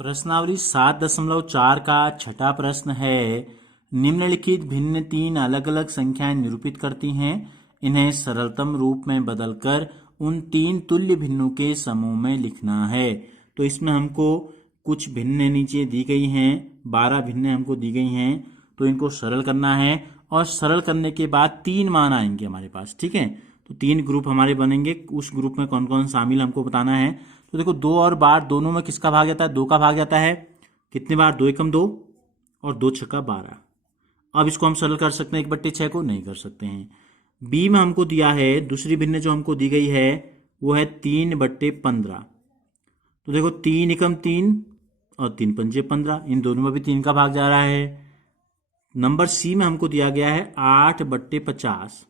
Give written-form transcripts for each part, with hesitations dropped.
प्रश्नावली 7.4 का छठा प्रश्न है। निम्नलिखित भिन्न तीन अलग अलग संख्याएं निरूपित करती हैं। इन्हें सरलतम रूप में बदलकर उन तीन तुल्य भिन्नों के समूह में लिखना है। तो इसमें हमको कुछ भिन्न नीचे दी गई हैं, 12 भिन्न हमको दी गई हैं। तो इनको सरल करना है और सरल करने के बाद तीन मान आएंगे हमारे पास। ठीक है, तो तीन ग्रुप हमारे बनेंगे। उस ग्रुप में कौन कौन शामिल हमको बताना है। तो देखो, 2 और 12 दोनों में किसका भाग जाता है? 2 का भाग जाता है। कितने बार? 2 एकम 2 और 2 छक्का 12। अब इसको हम सरल कर सकते हैं 1/6 को? नहीं कर सकते हैं। बी में हमको दिया है, दूसरी भिन्न जो हमको दी गई है वो है 3/15। तो देखो, 3 एकम 3 और 3 पंजे 15, इन दोनों में भी 3 का भाग जा रहा है। नंबर सी में हमको दिया गया है 8/50।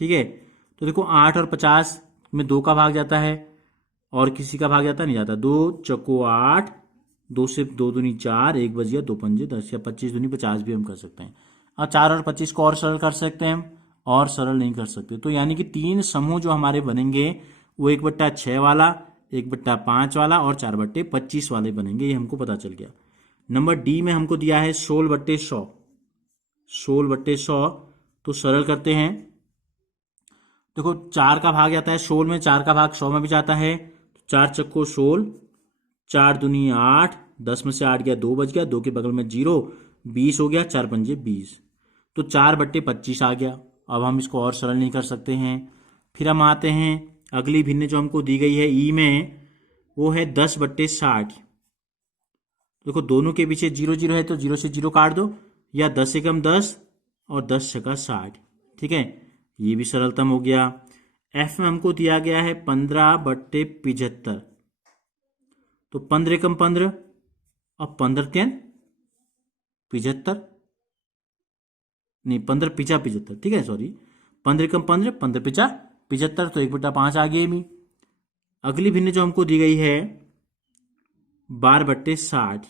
ठीक है, तो देखो 8 और 50 में 2 का भाग जाता है और किसी का भाग जाता नहीं जाता। 2 चौको 8, 2 से 2 दूनी 4, 1 बजिया 2 पंजे 10 या 25 दूनी 50 भी हम कर सकते हैं। और 4 और 25 को और सरल कर सकते हैं हम, और सरल नहीं कर सकते। तो यानी कि तीन समूह जो हमारे बनेंगे वो 1/6 वाला, 1/5 वाला और 4/25 वाले बनेंगे। ये हमको पता चल गया। नंबर डी में हमको दिया है 16/100। 16/100 तो सरल करते हैं। देखो, 4 का भाग जाता है 16 में, 4 का भाग 100 में भी जाता है। 4 चक्को 16, 4 दूनी 8, 10 में से 8 गया 2 बच गया, 2 के बगल में 0, 20 हो गया, 4 पंजे 20। तो 4/25 आ गया। अब हम इसको और सरल नहीं कर सकते हैं। फिर हम आते हैं अगली भिन्न जो हमको दी गई है ई में, वो है 10/60। देखो, दोनों के पीछे 0 0 है तो 0 से 0 काट दो, या 10 एकम 10 और 10 छक्का 60। ठीक है, ये भी सरलतम हो गया। एफ में हमको दिया गया है 15/75। तो 15 एकम 15 और 15 3 75, नहीं 15 पिचा 75। ठीक है, सॉरी, 15 एकम 15, 15 पिचा 75, तो 1/5 आ गई भी। अगली भिन्न जो हमको दी गई है 12/60।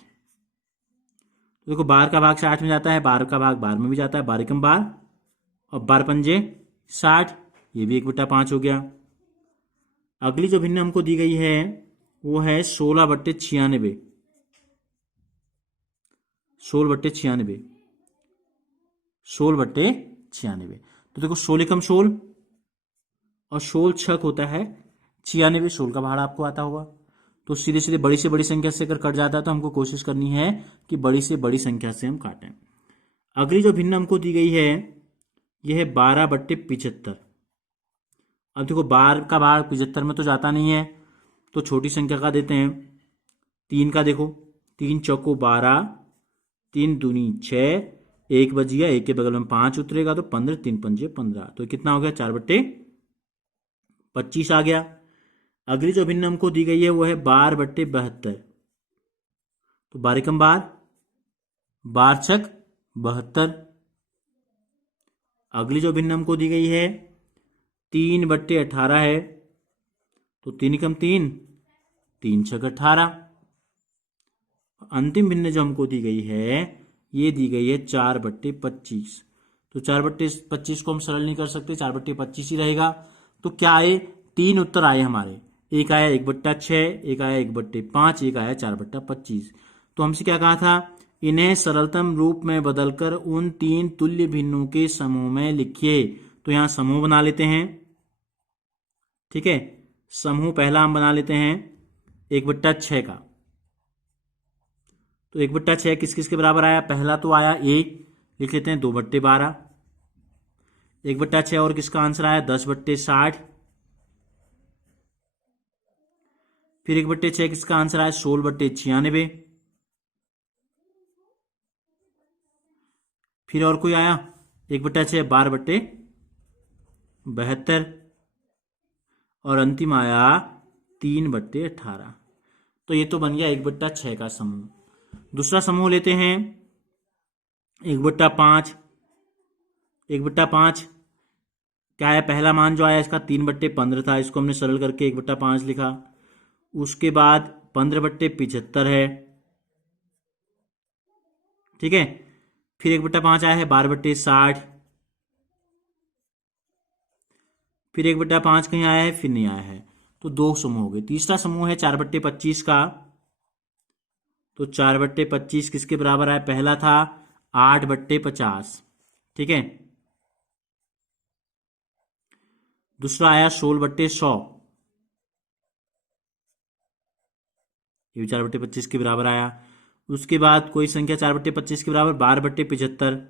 देखो, 12 का भाग 60 में जाता है, 12 का भाग 12 में भी जाता है, 12 एकम 12 और 12 पंजे 60, ये भी 1/5 हो गया। अगली जो भिन्न हमको दी गई है वो है 16/96। 16/96, 16/96। तो देखो, 16 एकम 16 और 16 छक होता है 96, 16 का भाड़ा आपको आता होगा। तो सीधे सीधे बड़ी से बड़ी संख्या से अगर कट जाता है तो हमको कोशिश करनी है कि बड़ी से बड़ी संख्या से हम काटें। अगली जो भिन्न हमको दी गई है यह है 12/75। अब देखो, 12 का भाग 75 में तो जाता नहीं है, तो छोटी संख्या का देते हैं 3 का। देखो, 3 चौको 12, 3 दूनी 6, 1 बजिया, 1 के बगल में 5 उतरेगा तो 15, 3 पंजे 15, तो कितना हो गया? 4/25 आ गया। अगली जो भिन्न हमको दी गई है वो है 12/72। तो 12 एकम 12, 12 छक 72। अगली जो भिन्न हमको दी गई है 3/18 है। तो 3 एकम 3, 3 छक 18। अंतिम भिन्न जो हमको दी गई है ये दी गई है 4/25। तो 4/25 को हम सरल नहीं कर सकते, 4/25 ही रहेगा। तो क्या आए? 3 उत्तर आए हमारे। एक आया 1/6, एक आया 1/5, एक आया 4/25। तो हमसे क्या कहा था? इन्हें सरलतम रूप में बदलकर उन तीन तुल्य भिन्नों के समूह में लिखिए। तो यहां समूह बना लेते हैं। ठीक है, समूह पहला हम बना लेते हैं 1/6 का। तो 1/6 किस किस के बराबर आया? पहला तो आया ए, लिख लेते हैं 2/12। 1/6 और किसका आंसर आया? 10/60। फिर 1/6 किसका आंसर आया? 16/96। फिर और कोई आया? 1/6 12/72 और अंतिम आया 3/18। तो ये तो बन गया 1/6 का समूह। दूसरा समूह लेते हैं 1/5। 1/5 क्या है? पहला मान जो आया इसका 3/15 था, इसको हमने सरल करके 1/5 लिखा। उसके बाद 15/75 है। ठीक है, फिर 1/5 आया है 12/60। फिर 1/5 कहीं आया है? फिर नहीं आया है। तो दो समूह हो गए। तीसरा समूह है 4/25 का। तो 4/25 किसके बराबर आया? पहला था 8/50, ठीक है। दूसरा आया 16/100, ये भी 4/25 के बराबर आया। उसके बाद कोई संख्या 4/25 के बराबर 12/75,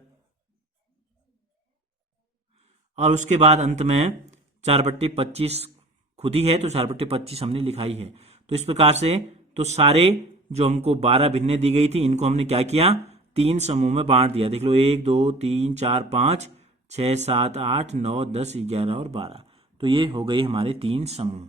और उसके बाद अंत में 4/25 खुद ही है, तो 4/25 हमने लिखाई है। तो इस प्रकार से तो सारे जो हमको 12 भिन्नें दी गई थी, इनको हमने क्या किया? 3 समूह में बांट दिया। देख लो, 1 2 3 4 5 6 7 8 9 10 11 और 12। तो ये हो गई हमारे 3 समूह।